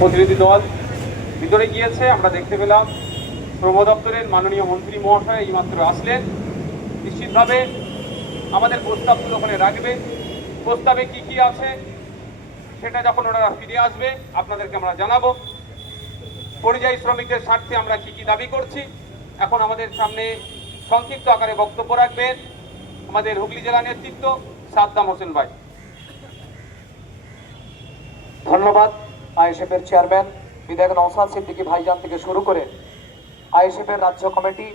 প্রতিনিধি দল ভিতরে গিয়েছে। আমরা দেখতে পেলাম শ্রম দপ্তরের মাননীয় মন্ত্রী মহাশয় এইমাত্র আসলেন। নিশ্চিতভাবে আমাদের প্রস্তাবগুলো ওখানে রাখবে। প্রস্তাবে কি কি আছে সেটা যখন ওনারা ফিরে আসবে আপনাদেরকে আমরা জানাবো। পরিযায়ী শ্রমিকদের স্বার্থে আমরা কি কি দাবি করছি। এখন আমাদের সামনে সংক্ষিপ্ত আকারে বক্তব্য রাখবেন আমাদের হুগলি জেলা নেতৃত্ব সাদ্দাম হোসেন ভাই। ধন্যবাদ। আইএসএফের চেয়ারম্যান বিধায়ক নওশাদ সিদ্দিকী ভাইজান থেকে শুরু করে আইএসএফের রাজ্য কমিটি,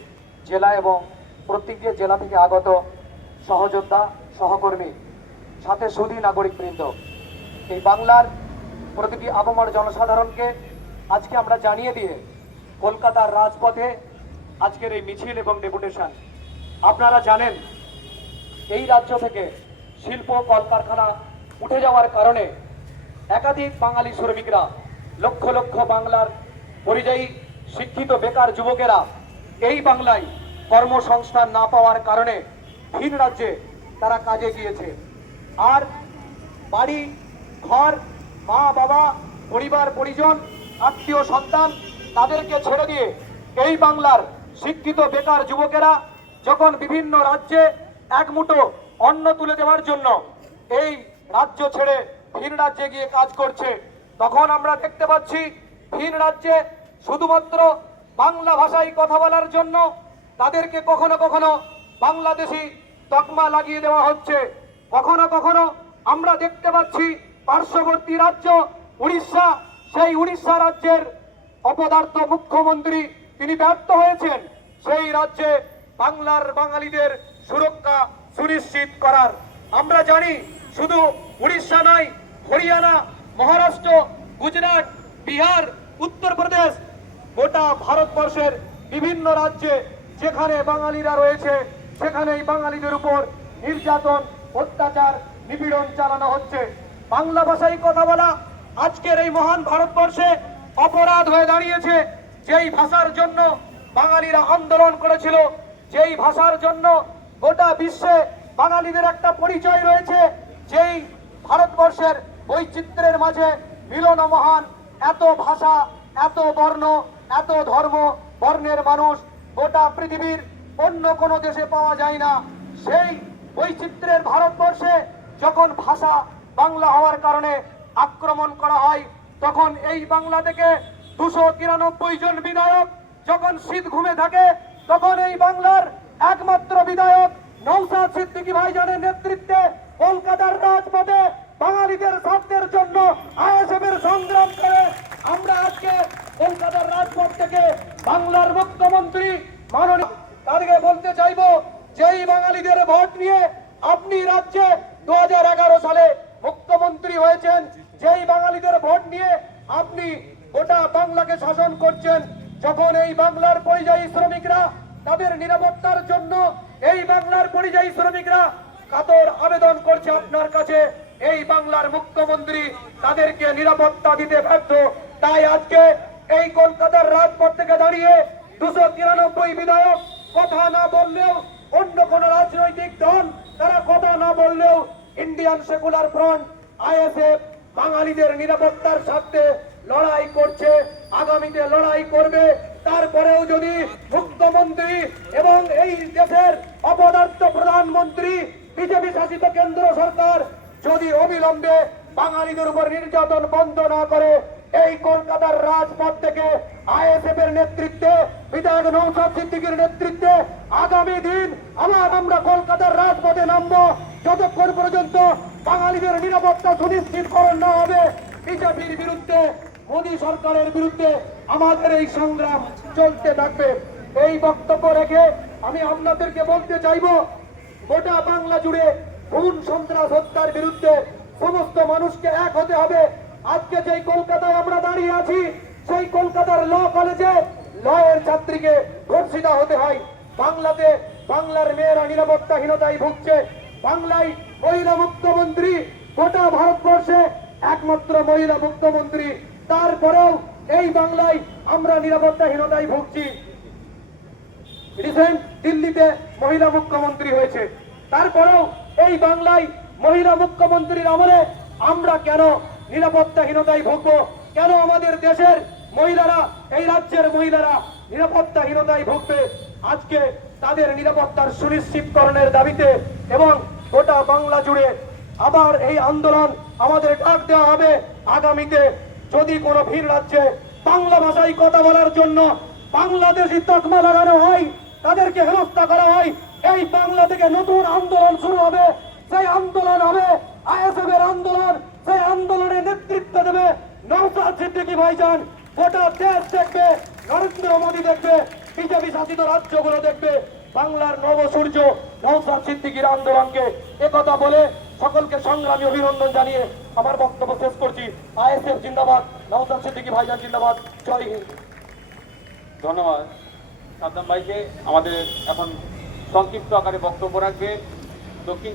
জেলা এবং প্রত্যেকটি জেলা থেকে আগত সহযোদ্ধা, সহকর্মী, সাথে সুধী নাগরিকবৃন্দ, এই বাংলার প্রতিটি আপামর জনসাধারণকে আজকে আমরা জানিয়ে দিয়ে কলকাতার রাজপথে আজকের এই মিছিল এবং ডেপুটেশন। আপনারা জানেন এই রাজ্য থেকে শিল্প কলকারখানা উঠে যাওয়ার কারণে একাধিক বাঙালি শ্রমিকরা, লক্ষ লক্ষ বাংলার পরিযায়ী শিক্ষিত বেকার যুবকেরা এই বাংলায় কর্মসংস্থান না পাওয়ার কারণে ভিন রাজ্যে তারা কাজে গিয়েছে। আর বাড়ি ঘর, মা বাবা, পরিবার পরিজন, আত্মীয় সন্তান তাদেরকে ছেড়ে দিয়ে এই বাংলার শিক্ষিত বেকার যুবকেরা যখন বিভিন্ন রাজ্যে এক মুঠো অন্ন তুলে দেওয়ার জন্য এই রাজ্য ছেড়ে ভিন রাজ্যে গিয়ে কাজ করছে, তখন আমরা দেখতে পাচ্ছি ভিন রাজ্যে শুধুমাত্র বাংলা ভাষায় কথা বলার জন্য তাদেরকে কখনো কখনো বাংলাদেশি তকমা লাগিয়ে দেওয়া হচ্ছে। কখনো কখনো আমরা দেখতে পাচ্ছি পার্শ্ববর্তী রাজ্য উড়িষ্যা, সেই উড়িষ্যা রাজ্যের অপদার্থ মুখ্যমন্ত্রী তিনি ব্যর্থ হয়েছেন সেই রাজ্যে বাংলার বাঙালিদের সুরক্ষা সুনিশ্চিত করার। আমরা জানি শুধু উড়িষ্যা নয়, হরিয়ানা, মহারাষ্ট্র, গুজরাট, বিহার, উত্তরপ্রদেশ, গোটা ভারতবর্ষের বিভিন্ন রাজ্যে যেখানে বাঙালিরা রয়েছে সেখানেই বাঙালিদের উপর নির্যাতন, অত্যাচার, নিপীড়ন চালানো হচ্ছে। বাংলা ভাষায় কথা বলা আজকের এই মহান ভারতবর্ষে অপরাধ হয়ে দাঁড়িয়েছে। যেই ভাষার জন্য বাঙালিরা আন্দোলন করেছিল, যেই ভাষার জন্য গোটা বিশ্বে বাঙালিদের একটা পরিচয় রয়েছে, যেই ভারতবর্ষের বৈচিত্র্যের মাঝে মিলন মহান, এত ভাষা, এত বর্ণ, এত ধর্ম বর্ণের মানুষ গোটা পৃথিবীর অন্য কোনো দেশে পাওয়া যায় না। সেই বৈচিত্র্যের ভারতবর্ষে যখন ভাষা বাংলা হওয়ার কারণে আক্রমণ করা হয়, তখন এই বাংলা থেকে 293 জন বিধায়ক যখন শীত ঘুমে থাকে, তখন এই বাংলার একমাত্র বিধায়ক নওশাদ সিদ্দিকী ভাইজানের নেতৃত্বে কলকাতার রাজপথে বাঙালিদের স্বার্থের জন্য আইএসএফের সংগ্রাম করে আমরা আজকে কলকাতার রাজপথ থেকে বাংলার মুখ্যমন্ত্রী মাননীয় তাদেরকে বলতে চাইব, যেই বাঙালিদের ভোট নিয়ে আপনি রাজ্যে 2011 সালে মুখ্যমন্ত্রী হয়েছেন, যেই বাঙালিদের ভোট নিয়ে আপনি গোটা বাংলাকে শাসন করছেন, যখন এই বাংলার পরিযায়ী শ্রমিকরা তাদের নিরাপত্তার জন্য এই বাংলার পরিযায়ী শ্রমিকরা কাতর আবেদন করছে আপনার কাছে, এই বাংলার মুখ্যমন্ত্রী তাদেরকে নিরাপত্তা দিতে ব্যর্থ। তাই আজকে এই কলকাতার রাজপথ থেকে দাঁড়িয়ে 293 বিধায়ক কথা না বললেও, অন্য কোন রাজনৈতিক দল তারা কথা না বললেও, ইন্ডিয়ান সেকুলার ফ্রন্ট আইএসএফ বাঙালিদের নিরাপত্তার স্বার্থে লড়াই করছে, আগামীতে লড়াই করবে। তারপরেও যদি মুখ্যমন্ত্রী এবং এই দেশের অপদার্থ প্রধানমন্ত্রী বিজেপি শাসিত কেন্দ্র সরকার যদি অবিলম্বে বাঙালিদের উপর নির্যাতন বন্ধ না করে, এই কলকাতার রাজপথ থেকে আইএসএফ এর নেতৃত্বে বিধায়ক নওশাদ সিদ্দিকীর নেতৃত্বে আগামী দিন আবার আমরা কলকাতার রাজপথে নামবো, যতক্ষণ পর্যন্ত বাঙালিদের নিরাপত্তা সুনিশ্চিতকরণ না হবে। বিজেপির বিরুদ্ধে, মোদী সরকারের বিরুদ্ধে আমাদের এই সংগ্রাম চলতে থাকবে। এই বক্তব্য রেখে আমি আপনাদেরকে বলতে চাইব, গোটা বাংলা জুড়ে খুন, সন্ত্রাস, হত্যার বিরুদ্ধে সমস্ত মানুষকে এক হতে হবে। আজকে যেই কলকাতায় আমরা দাঁড়িয়ে আছি, সেই কলকাতার ল কলেজে লয়ের ছাত্রীকে ধর্ষিতা হতে হয়। বাংলাতে বাংলার মেয়েরা নিরাপত্তাহীনতায় ভুগছে। বাংলায় মহিলা মুখ্যমন্ত্রী, গোটা ভারতবর্ষে একমাত্র মহিলা মুখ্যমন্ত্রী, তারপরেও এই বাংলায় আমরা নিরাপত্তাহীনতায় ভুগছি। রিসেন্ট দিল্লিতে মহিলা মুখ্যমন্ত্রী হয়েছে, তারপরেও এই বাংলায় মহিলা মুখ্যমন্ত্রীর আমলে আমরা কেন নিরাপত্তাহীনতায় ভুগবো? কেন আমাদের দেশের মহিলারা, এই রাজ্যের মহিলারা নিরাপত্তাহীনতায় ভুগবে? আজকে তাদের নিরাপত্তার সুনিশ্চিতকরণের দাবিতে এবং গোটা বাংলা জুড়ে আবার এই আন্দোলন আমাদের ডাক দেওয়া হবে। আগামীতে যদি কোনো ভিন রাজ্যে বাংলা ভাষায় কথা বলার জন্য বাংলাদেশি তকমা লাগানো হয়, তাদেরকে হেনস্থা করা হয়, এই বাংলা থেকে নতুন আন্দোলন শুরু হবে। সেই আন্দোলন হবে আইএসএফ এর আন্দোলন। সেই আন্দোলনের নেতৃত্ব দেবে নওশাদ সিদ্দিকী ভাইজান। গোটা দেশ দেখবে, নরেন্দ্র মোদী দেখবে, বিজেপি শাসিত রাজ্যগুলো দেখবে বাংলার নবসূর্য নওশাদ সিদ্দিকীর আন্দোলনকে। একথা বলে সকলকে সংগ্রামী অভিনন্দন জানিয়ে আমার বক্তব্য শেষ করছি। আইএসএফ জিন্দাবাদ, নওশাদ সিদ্দিকী ভাইজান জিন্দাবাদ। জয় হিন্দ। ধন্যবাদ সাদ্দাম ভাইকে। আমাদের এখন সংক্ষিপ্ত আকারে বক্তব্য রাখবে দক্ষিণ